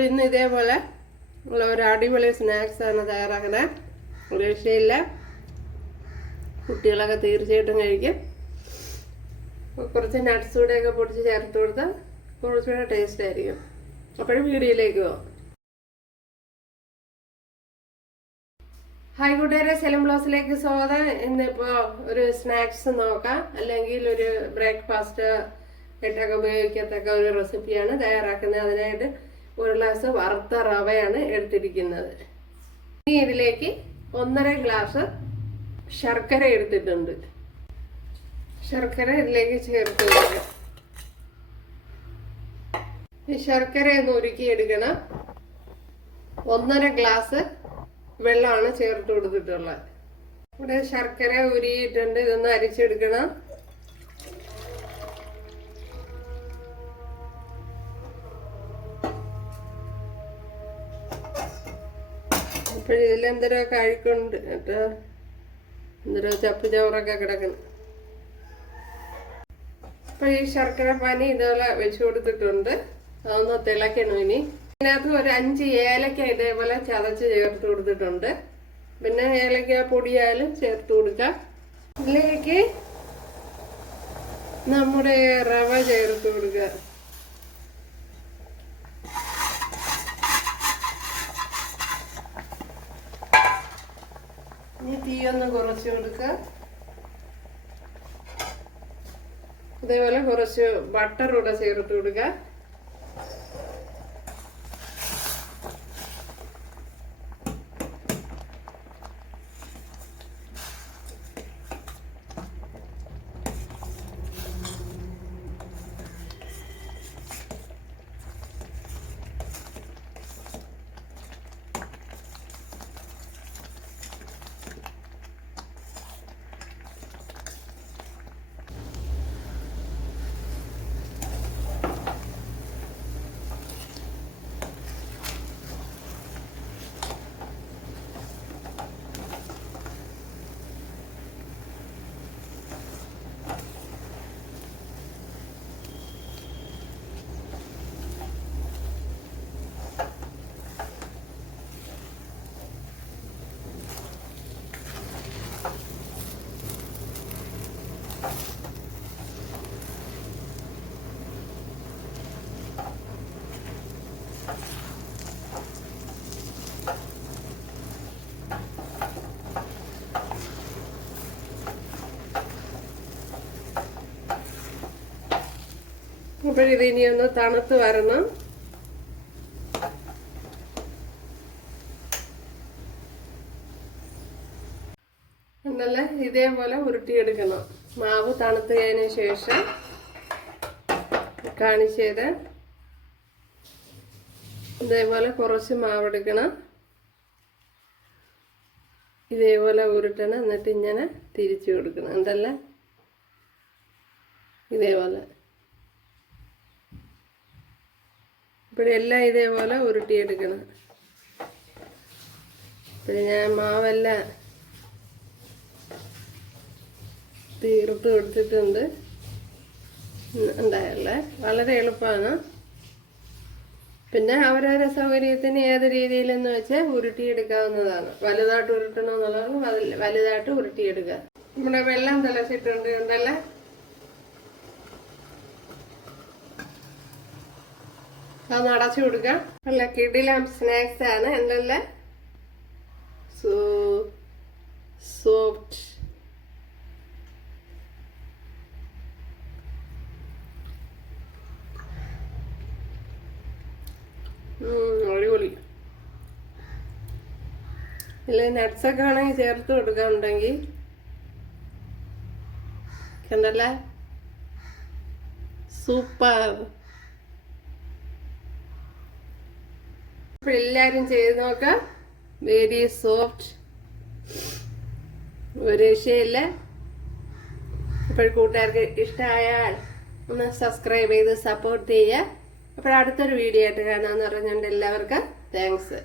ഇന്ന് ഇതേപോലെ ഉള്ള ഒരു അടിപൊളി സ്നാക്സാണ് തയ്യാറാക്കുന്നത്. ഒരു രക്ഷയില്ല, കുട്ടികളൊക്കെ തീർച്ചയായിട്ടും കഴിക്കും. കുറച്ച് നട്ട്സ് കൂടെയൊക്കെ പൊടിച്ച് ചേർത്ത് കൊടുത്താൽ കുറച്ചുകൂടെ ടേസ്റ്റ് ആയിരിക്കും. അപ്പോഴും വീഡിയോയിലേക്ക് പോകാം. ഹായ് കൂട്ടുകാരെ, സെലം ബ്ലോസിലേക്ക് സ്വാഗതം. ഇന്നിപ്പോൾ ഒരു സ്നാക്സ് നോക്കാം, അല്ലെങ്കിൽ ഒരു ബ്രേക്ക്ഫാസ്റ്റ് ആയിട്ടൊക്കെ ഉപയോഗിക്കത്തക്ക ഒരു റെസിപ്പിയാണ് തയ്യാറാക്കുന്നത്. അതിനായിട്ട് ഒരു ഗ്ലാസ് വറുത്ത റവയാണ് എടുത്തിരിക്കുന്നത്. ഇനി ഇതിലേക്ക് 1.5 ഗ്ലാസ് ശർക്കര എടുത്തിട്ടുണ്ട്. ശർക്കര ഇതിലേക്ക് ചേർത്ത് കൊടുക്കാം. ഈ ശർക്കര ഒന്ന് ഉരുക്കിയെടുക്കണം. 1.5 ഗ്ലാസ് വെള്ളമാണ് ചേർത്ത് കൊടുത്തിട്ടുള്ളത്. ഇവിടെ ശർക്കര ഉരുകിയിട്ടുണ്ട്. ഇതൊന്ന് അരിച്ചെടുക്കണം. ഇപ്പോഴിതിലെന്തരൊക്കെ അഴുക്കുണ്ട് കേട്ടോ, എന്തരോ ചപ്പ് ചവറൊക്കെ കിടക്കണം. അപ്പൊ ഈ ശർക്കര പാനി ഇതുപോലെ വെച്ച് കൊടുത്തിട്ടുണ്ട്. അതൊന്ന് തിളയ്ക്കണം. ഇനി ഇതിനകത്ത് ഒരു 5 ഏലക്ക ഇതേപോലെ ചതച്ച് ചേർത്ത് കൊടുത്തിട്ടുണ്ട്. പിന്നെ ഏലക്ക പൊടിയായാലും ചേർത്ത് കൊടുക്കാം. ഇതിലേക്ക് നമ്മുടെ റവ ചേർത്ത് കൊടുക്കുക. ഇനി തീയൊന്ന് കുറച്ച് കൊടുക്കുക. അതേപോലെ കുറച്ച് ബട്ടർ കൂടെ ചേർത്ത് കൊടുക്കുക. അപ്പോഴിത് ഇനി ഒന്ന് തണുത്ത് വരണം. എന്നല്ല ഇതേപോലെ ഉരുട്ടിയെടുക്കണം. മാവ് തണുത്തതിന് ശേഷം കാണിച്ചത് ഇതേപോലെ കുറച്ച് മാവെടുക്കണം. ഇതേപോലെ ഉരുട്ടണം. എന്നിട്ട് ഇങ്ങനെ തിരിച്ചു കൊടുക്കണം. എന്തല്ല ഇതേപോലെ ഇപ്പോഴെല്ലാം ഇതേപോലെ ഉരുട്ടിയെടുക്കണം. പിന്നെ ഞാൻ മാവെല്ലാം തീർത്ത് കൊടുത്തിട്ടുണ്ട്. ഉണ്ടായല്ലേ, വളരെ എളുപ്പമാണ്. പിന്നെ അവരവരുടെ സൗകര്യത്തിന് ഏത് രീതിയിലെന്ന് വെച്ചാൽ ഉരുട്ടിയെടുക്കാവുന്നതാണ്. വലുതായിട്ട് ഉരുട്ടണമെന്നുള്ളവർക്ക് വലുതായിട്ട് ഉരുട്ടിയെടുക്കുക. നമ്മുടെ വെള്ളം തിളച്ചിട്ടുണ്ട് ഉണ്ടല്ലേ. അതൊന്ന് അടച്ചു കൊടുക്കാം. നല്ല കിടിലം സ്നാക്സ് ആണ്. എന്തല്ല സോഫ്റ്റ്. അടിപൊളി. ഇതിൽ നട്ട്സൊക്കെ ആണെങ്കിൽ ചേർത്ത് കൊടുക്കാനുണ്ടെങ്കിൽ കണ്ടല്ലേ, സൂപ്പർ. അപ്പോൾ എല്ലാവരും ചെയ്ത് നോക്കാം. വെരി സോഫ്റ്റ്, ഒരു രക്ഷയില്ല. അപ്പോൾ കൂട്ടുകാർക്ക് ഇഷ്ടമായാൽ ഒന്ന് സബ്സ്ക്രൈബ് ചെയ്ത് സപ്പോർട്ട് ചെയ്യുക. അപ്പോൾ അടുത്തൊരു വീഡിയോ ആയിട്ട് കാണാമെന്ന് പറഞ്ഞുകൊണ്ട് എല്ലാവർക്കും താങ്ക്സ്.